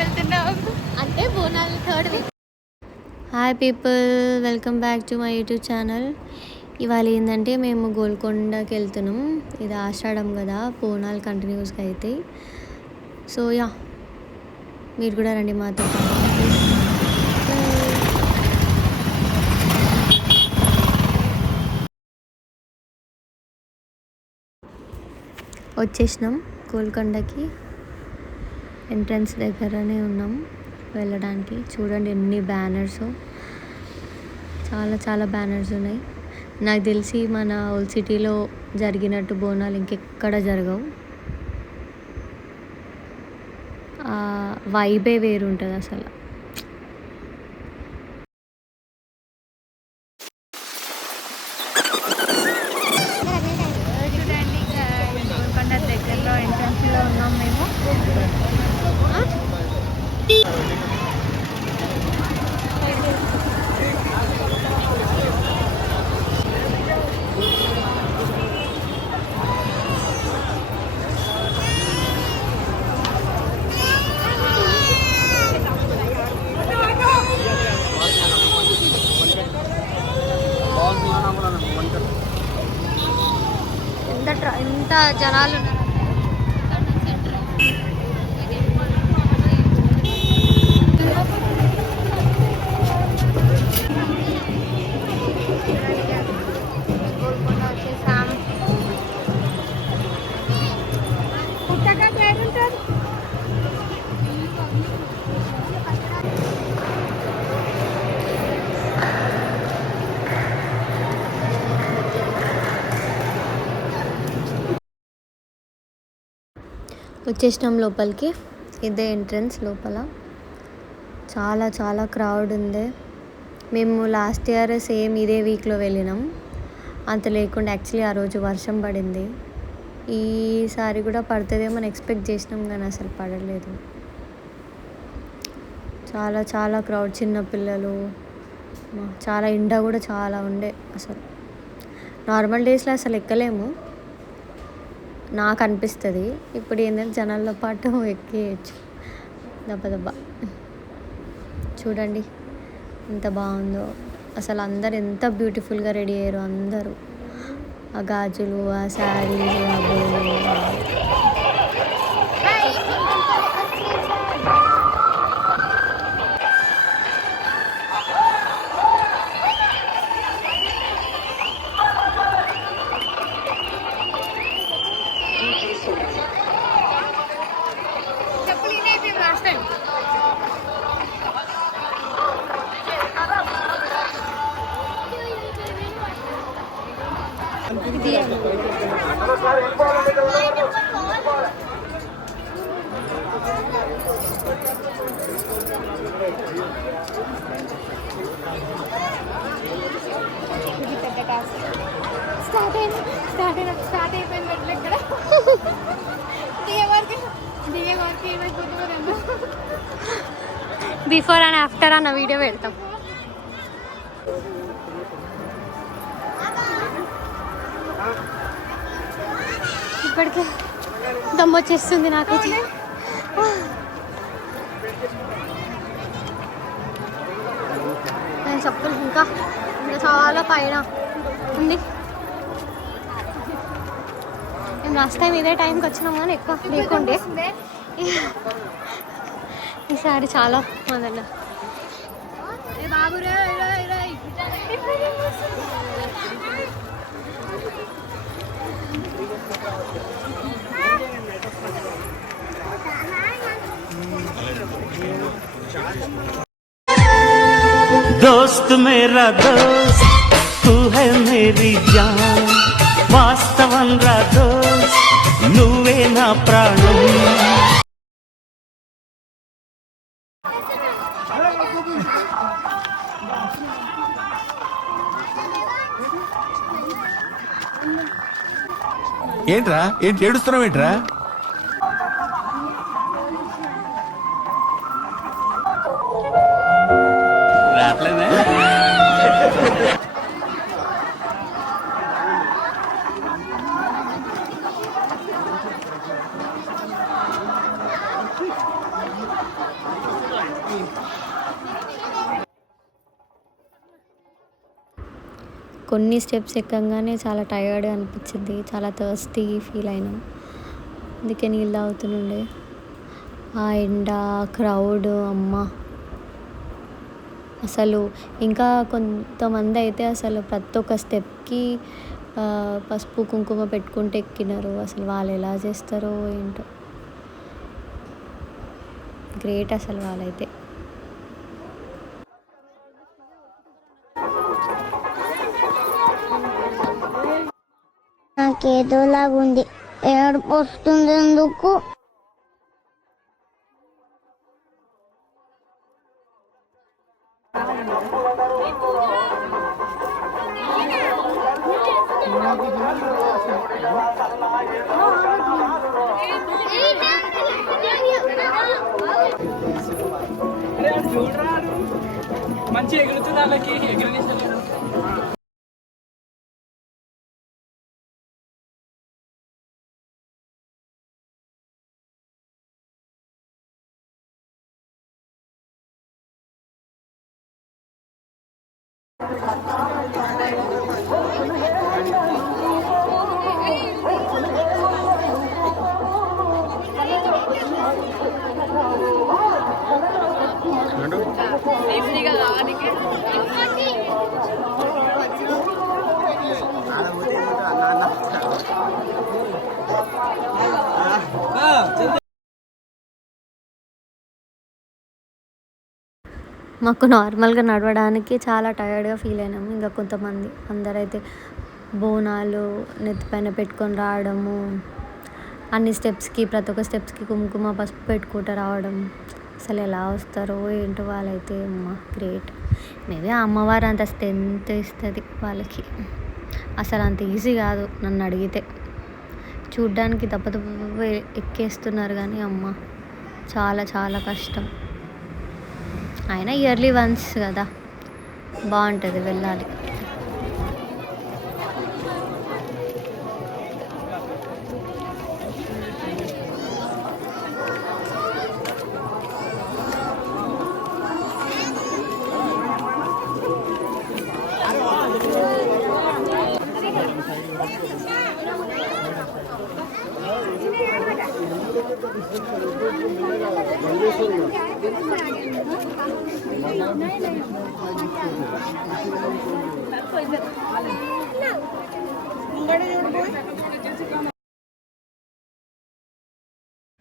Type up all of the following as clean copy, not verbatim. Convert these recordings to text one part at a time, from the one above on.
వెళ్తున్నావు అంటే Bonalu third week. Hi people, welcome back to my YouTube channel. ఇవాళ ఏంటంటే మేము గోల్కొండకి వెళ్తున్నాం. ఇది ఆషాఢం కదా, బోనాలు కంటిన్యూస్గా అవుతాయి. సో యా, మీరు కూడా రండి మాతో. వచ్చేసినాం గోల్కొండకి. ఎంట్రన్స్ దగ్గరనే ఉన్నాం వెళ్ళడానికి. చూడండి ఎన్ని బ్యానర్స్, చాలా చాలా బ్యానర్స్ ఉన్నాయి. నాకు తెలిసి మన ఓల్డ్ సిటీలో జరిగినట్టు బోనాలు ఇంకెక్కడ జరగవు. వైబే వేరు ఉంటుంది అసలు. చూడండి, గోల్కొండ దగ్గరలో ఎంట్రన్స్లో ఉన్నాం మేము. ఎంత జనాలు ఉన్నారు. గోల్కొండ వచ్చేసాం. వచ్చేసినాం లోపలికి. ఇదే ఎంట్రన్స్. లోపల చాలా చాలా క్రౌడ్ ఉంది. మేము లాస్ట్ ఇయర్ సేమ్ ఇదే వీక్లో వెళ్ళినాం. అంత లేకుండా యాక్చువల్లీ ఆ రోజు వర్షం పడింది. ఈసారి కూడా పడుతుందేమో ఎక్స్పెక్ట్ చేసినాం, కానీ అసలు పడలేదు. చాలా చాలా క్రౌడ్, చిన్నపిల్లలు, చాలా ఎండ కూడా చాలా ఉండే. అసలు నార్మల్ డేస్లో అసలు ఎక్కలేము నాకు అనిపిస్తుంది. ఇప్పుడు ఏంటంటే జనాల్లో పాటు ఎక్కేయచ్చు దెబ్బ దెబ్బ. చూడండి ఎంత బాగుందో అసలు. అందరు ఎంత బ్యూటిఫుల్గా రెడీ అయ్యారు అందరూ. ఆ గాజులు, ఆ శారీస్, ఆ బోలు. స్టార్ట్ అయిపోయింది ఇక్కడ. బిఫోర్ అండ్ ఆఫ్టర్ అన్న వీడియో పెడతాం. ఇప్పటికే దమ్ము వచ్చేస్తుంది నాకైతే. నేను చెప్పులు ఇంకా చాలా పైన ఉంది. మేము లాస్ట్ టైం ఇదే టైంకి వచ్చినాం కానీ ఎక్కువ లేకుండే. ఈసారి చాలా మందన్న. दोस्त मेरा दोस्त तू है मेरी जान, వాస్తవం రా దోస్త్ నువ్వే నా ప్రాణం. ఏంట్రా, ఏంటి ఏడుస్తున్నావు? ఏంట్రా రాట్లేదే? కొన్ని స్టెప్స్ ఎక్కగానే చాలా టయర్డ్గా అనిపించింది, చాలా థర్స్టీ ఫీల్ అయినాం. అందుకే నీళ్ళు తాగుతుండే. ఆ ఎండ, క్రౌడ్, అమ్మ అసలు. ఇంకా కొంతమంది అయితే అసలు ప్రతి ఒక్క స్టెప్కి పసుపు కుంకుమ పెట్టుకుంటూ ఎక్కినారు. అసలు వాళ్ళు ఎలా చేస్తారో ఏంటో, గ్రేట్ అసలు వాళ్ళైతే. నాకేదోలాగుంది, ఏడుపు వస్తుంది ఎందుకు? మంచి ఎగురుతుంది వాళ్ళకి ఎగిరినిస్తలేదు. మాకు నార్మల్గా నడవడానికి చాలా టయర్డ్గా ఫీల్ అయినాము. ఇంకా కొంతమంది అందరైతే బోనాలు నెత్తిపైన పెట్టుకొని రావడము, అన్ని స్టెప్స్కి ప్రతి ఒక్క స్టెప్స్కి కుంకుమ పసుపు పెట్టుకుంటూ రావడం. అసలు ఎలా వస్తారో ఏంటో వాళ్ళైతే, అమ్మ గ్రేట్. మేబీ ఆ అమ్మవారు అంత స్ట్రెంత్ ఇస్తుంది వాళ్ళకి. అసలు అంత ఈజీ కాదు నన్ను అడిగితే. చూడ్డానికి తప్ప ఎక్కేస్తున్నారు కానీ అమ్మ చాలా చాలా కష్టం. అయినా ఇయర్లీ వన్స్ కదా, బాగుంటుంది, వెళ్ళాలి.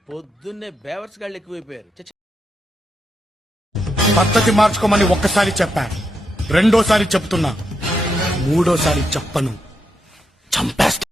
పొద్దున్నే బేవర్స్ గాళ్ళు ఎక్కువైపోయారు. పద్ధతి మార్చుకోమని ఒక్కసారి చెప్పాను, రెండోసారి చెప్తున్నా, మూడోసారి చెప్పను, చంపేస్తా.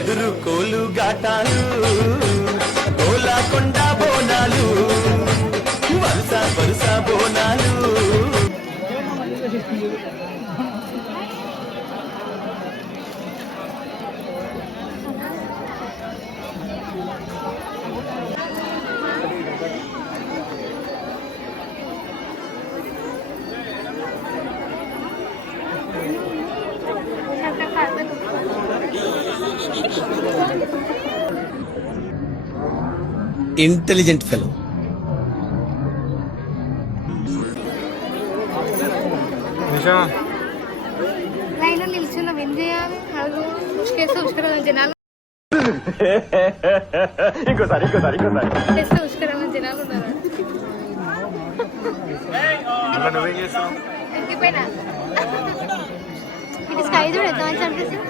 ఎదురు కోలు గాటాలు, కోలాకొండ బోనాలు, వరుస వరుస బోనాలు. Intelligent fellow. లైన్లో నిల్చున్నాం, ఏం చేయాలి? జనాలు ఇంకోసారి జనాలు ఉన్నారు. నువ్వేం చేస్తావు? ఎక్కిపోయినా ఇటు స్కై చూడు ఎంత మంచి అనిపిస్తుంది.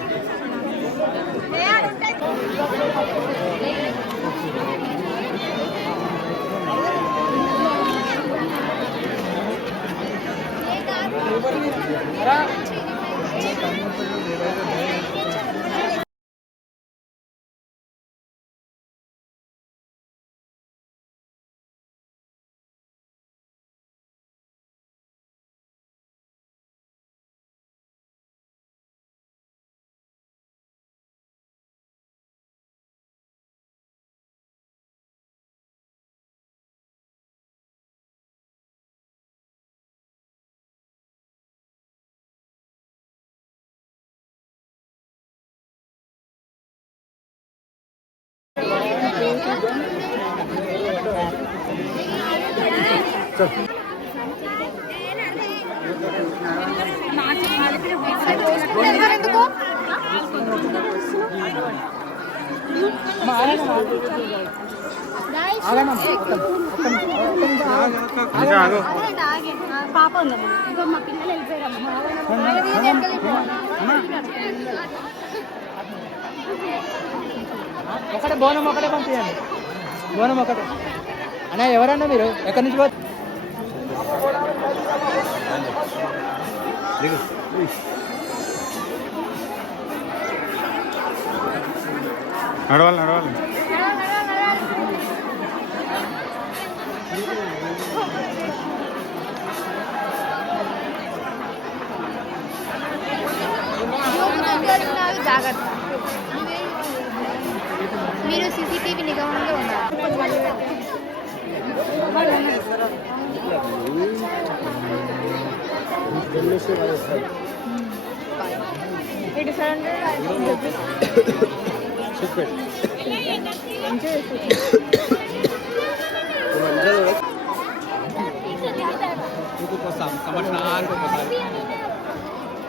పాప ఉందమ్మా ఇంకో మా పిల్లలు వెళ్ళిపోయారమ్మా ఒకటే బోనం ఒకటే పంపించండి. బోనం ఒకటే. అన్న ఎవరన్నా మీరు ఎక్కడి నుంచి పోతే నడవాలి నడవాలి. జాగ్రత్త, మీరు సీసీటీవీ నిఘాలో ఉన్నారు. ఇటు సైడ్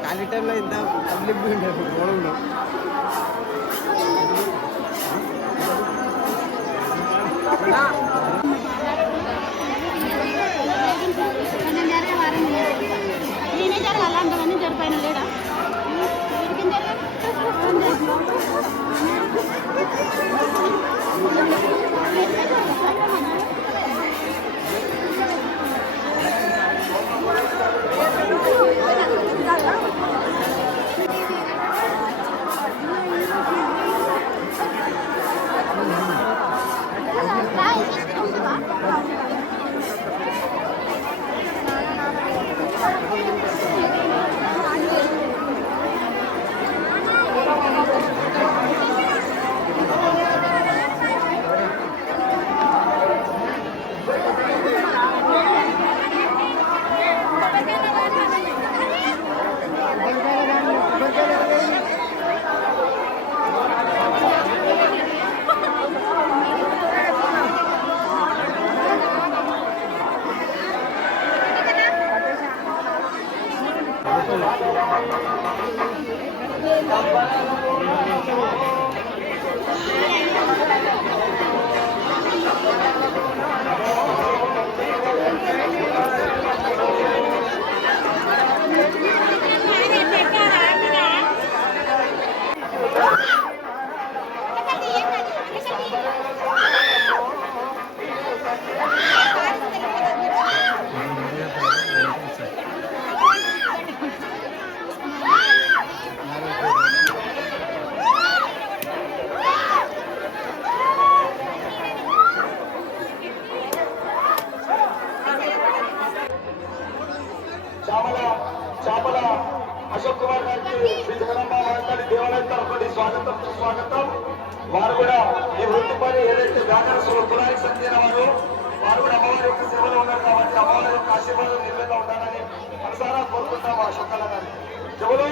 ఖాళీ టైంలో ఇంత పబ్లిక్ ఉండదు గోడంలో. నేనే జరగాలి అంతమంది జరిపోయిన లేడా చాపల అశోక్ కుమార్ గారికి శ్రీ జగదంబ మహంకాళి దేవాలయం తరఫున స్వాగతం సుస్వాగతం. వారు కూడా ఈ వృత్తి పని ఏదైతే వ్యాపార కులానికి చెందిన వారు కూడా అమ్మవారి యొక్క సేవలో ఉన్నారు కాబట్టి అమ్మవారి యొక్క ఆశీర్వాదం నిర్వహంగా ఉండాలని మనసారా కోరుకుంటాము. అశోక్ కళ గారి చెవులో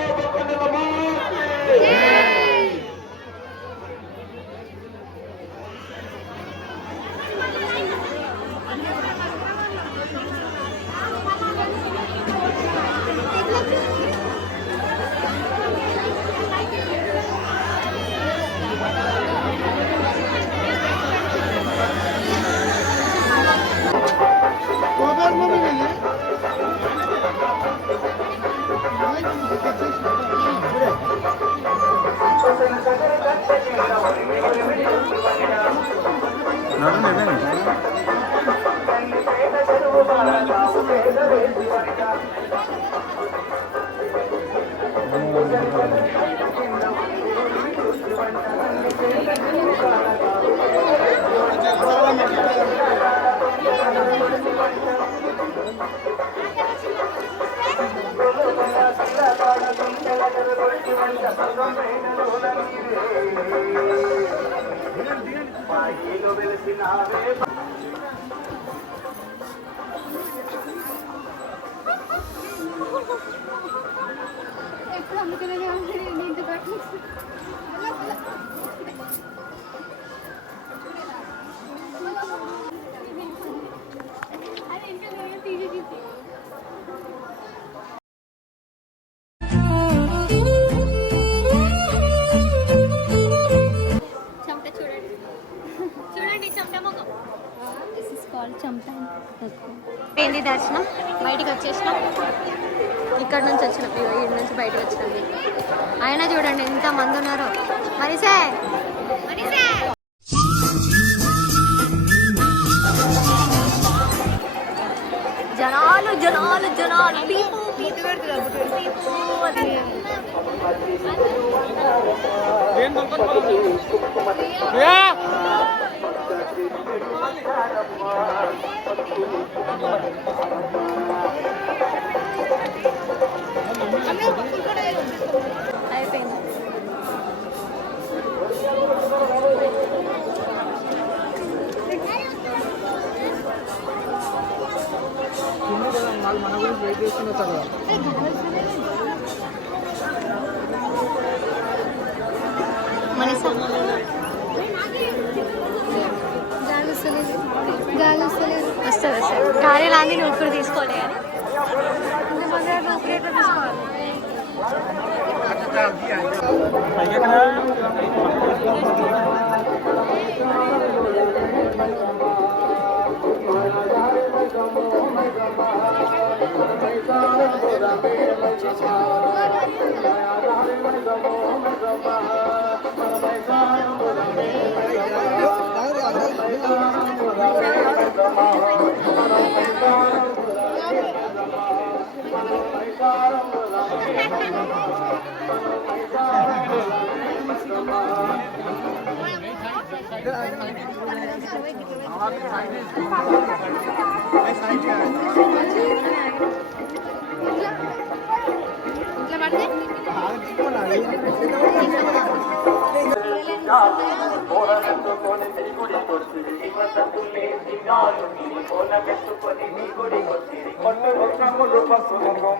ఎప్పుడు అందుకనే ఇంటి దర్శనం బయటికి వచ్చేసినాం. ఇక్కడ నుంచి వచ్చినాం, ఇక్కడ నుంచి బయటకు వచ్చినాం. అయినా చూడండి ఎంత మంది ఉన్నారో. మనిషే జనాలు జనాలు జనాలు అయిపోయింది. మన గురించి వెయిట్ చేస్తున్న కదా. వస్తుంది వస్తుంది కార్యాలన్నీ నువ్వు ఇప్పుడు తీసుకోలే అని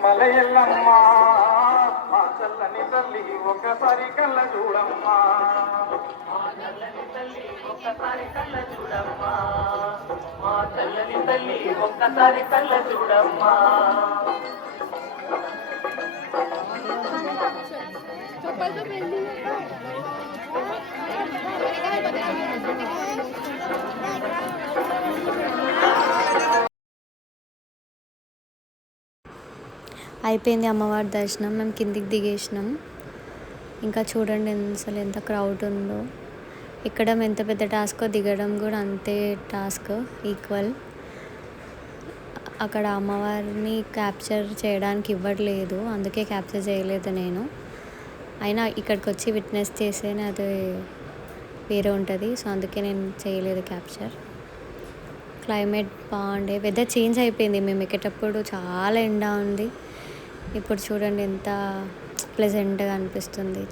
మలయల్లమ్మా మా చల్లని తల్లి ఒకసారి కళ్ళ చూడమ్మా, మా చల్లని తల్లి ఒక్కసారి కళ్ళ చూడమ్మా, మా చల్లని తల్లి ఒక్కసారి కళ్ళ చూడమ్మా. అయిపోయింది అమ్మవారి దర్శనం. మేము కిందికి దిగేసినాం. ఇంకా చూడండి అసలు ఎంత క్రౌడ్ ఉందో. ఎక్కడం ఎంత పెద్ద టాస్కో, దిగడం కూడా అంతే టాస్క్ ఈక్వల్. అక్కడ అమ్మవారిని క్యాప్చర్ చేయడానికి ఇవ్వట్లేదు, అందుకే క్యాప్చర్ చేయలేదు నేను. అయినా ఇక్కడికి వచ్చి విట్నెస్ చేసేనే అది వేరే ఉంటుంది, సో అందుకే నేను చేయలేదు క్యాప్చర్. క్లైమేట్ బాగుండే, వెదర్ చేంజ్ అయిపోయింది. మేము ఎక్కేటప్పుడు చాలా ఎండ ఉంది, ఇప్పుడు చూడండి ఎంత ప్లెజెంట్గా అనిపిస్తుంది.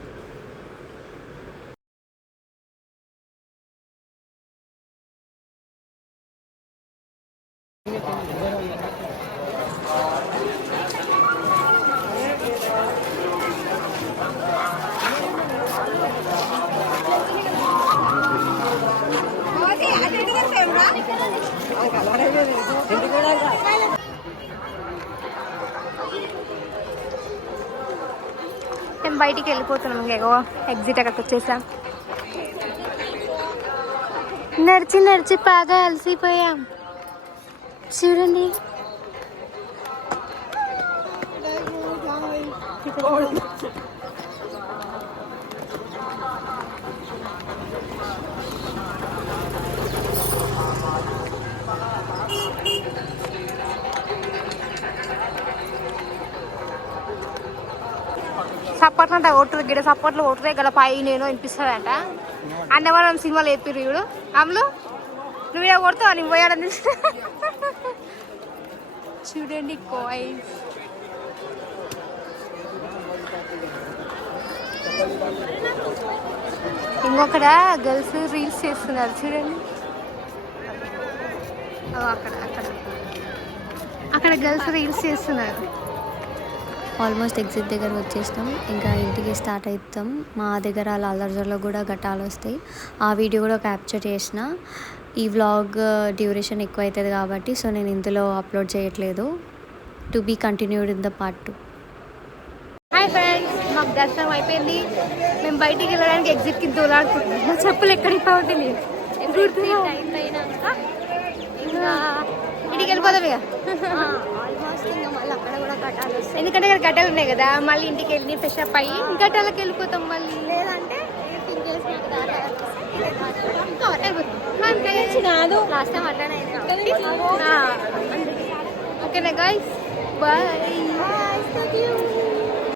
మేము బయటికి వెళ్ళిపోతున్నాం. ఇంకేగో ఎగ్జిట్ అక్కడికి వచ్చేసాం. నడిచి నడిచి బాగా అలసిపోయాం. చూడండి సపోర్ట్ అంతా ఓటర్ గిడ సపోర్ట్లో ఓటరే గల పై నేను వినిపిస్తుందంట. అన్నవరం సినిమాలు చెప్పిర్రు చూడు, అమ్ములు నువ్వు ఇలా కొడతావు అని పోయాడని తెలుసు. చూడండి కాయిన్స్. ఇంకొకడ గర్ల్స్ రీల్స్ చేస్తున్నారు చూడండి. అక్కడ అక్కడ అక్కడ గర్ల్స్ రీల్స్ చేస్తున్నారు. ఆల్మోస్ట్ ఎగ్జిట్ దగ్గర వచ్చేసినాం. ఇంకా ఇంటికి స్టార్ట్ అవుతాం. మా దగ్గర లాల్దర్జర్లో కూడా ఘటాలు వస్తాయి, ఆ వీడియో కూడా క్యాప్చర్ చేసిన. ఈ వ్లాగ్ డ్యూరేషన్ ఎక్కువ అవుతుంది కాబట్టి సో నేను ఇందులో అప్లోడ్ చేయట్లేదు. To be continued in the part 2. Hi friends, మాకు దర్శనం అయిపోయింది. మేము బయటికి వెళ్ళడానికి ఎగ్జిట్కి దూరాడుకుంటున్నాం. మా చెప్పులు ఎక్కడికి ఉంటుంది ఇంకా ఇంటికి వెళ్ళిపోతాం. వెళ్ళిపోదాం ఇక ఆల్మోస్ట్ ఇంకా మళ్ళీ అక్కడ కూడా కట్టాలి వస్తాయి. ఎందుకంటే ఇక్కడ గడ్డలు ఉన్నాయి కదా, మళ్ళీ ఇంటికి వెళ్ళి ఫ్రెష్ అప్ అయ్యి గడ్డలకు వెళ్ళిపోతాం మళ్ళీ. లేదంటే థింక్ చేసి అంతే కాదు. లాస్ట్ టైం అట్లానే ఓకేనా గాయ్స్, బాయ్.